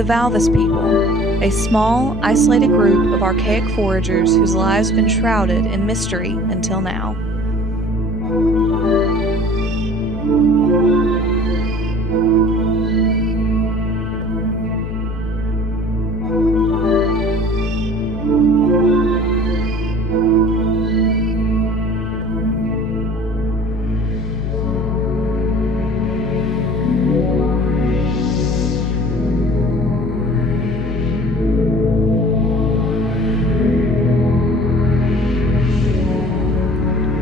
The Valvis people, a small, isolated group of archaic foragers whose lives have been shrouded in mystery until now.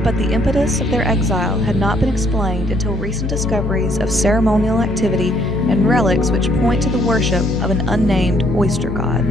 But the impetus of their exile had not been explained until recent discoveries of ceremonial activity and relics which point to the worship of an unnamed oyster god.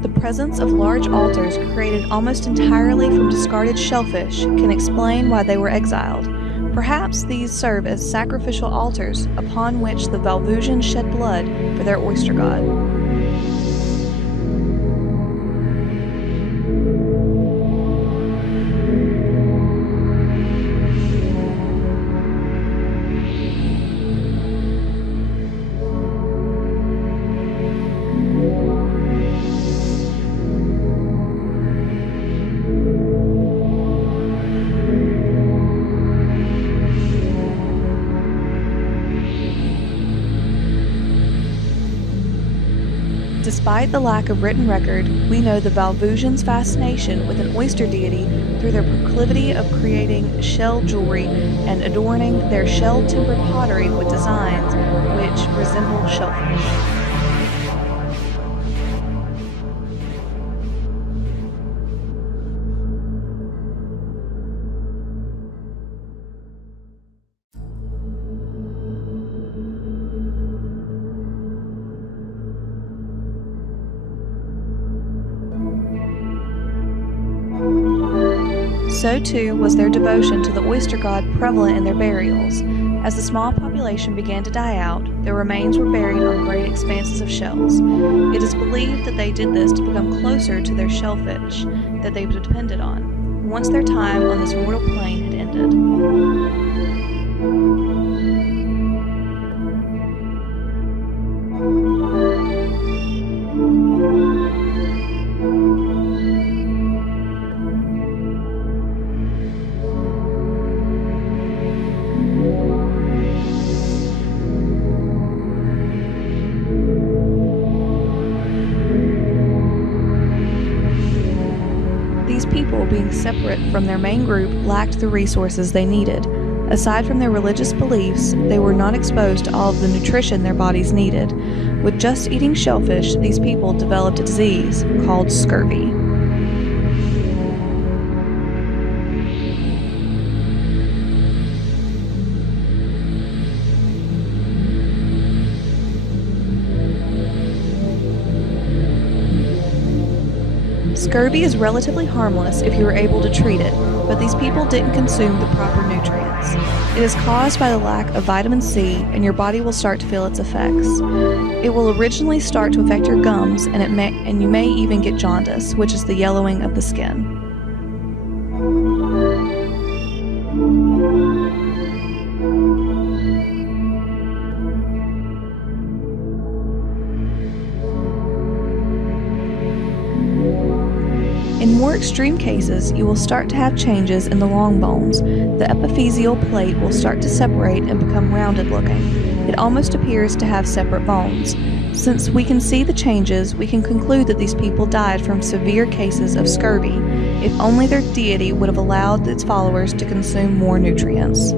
The presence of large altars created almost entirely from discarded shellfish can explain why they were exiled. Perhaps these serve as sacrificial altars upon which the Valvusians shed blood for their oyster god. Despite the lack of written record, we know the Valvusians' fascination with an oyster deity through their proclivity of creating shell jewelry and adorning their shell-tempered pottery with designs which resemble shellfish. So too was their devotion to the oyster god prevalent in their burials. As the small population began to die out, their remains were buried on great expanses of shells. It is believed that they did this to become closer to their shellfish that they depended on, once their time on this mortal plane had ended. These people, being separate from their main group, lacked the resources they needed. Aside from their religious beliefs, they were not exposed to all of the nutrition their bodies needed. With just eating shellfish, these people developed a disease called scurvy. Scurvy is relatively harmless if you are able to treat it, but these people didn't consume the proper nutrients. It is caused by the lack of vitamin C, and your body will start to feel its effects. It will originally start to affect your gums, and you may even get jaundice, which is the yellowing of the skin. In more extreme cases, you will start to have changes in the long bones. The epiphyseal plate will start to separate and become rounded looking. It almost appears to have separate bones. Since we can see the changes, we can conclude that these people died from severe cases of scurvy, if only their deity would have allowed its followers to consume more nutrients.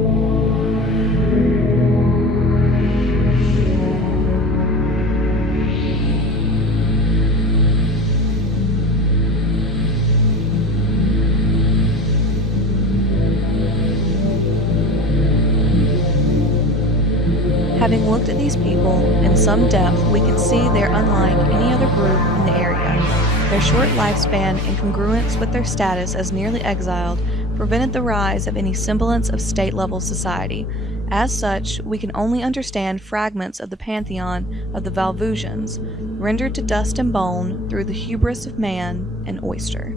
Having looked at these people in some depth, we can see they're unlike any other group in the area. Their short lifespan, in congruence with their status as nearly exiled, prevented the rise of any semblance of state-level society. As such, we can only understand fragments of the pantheon of the Valvusians, rendered to dust and bone through the hubris of man and oyster.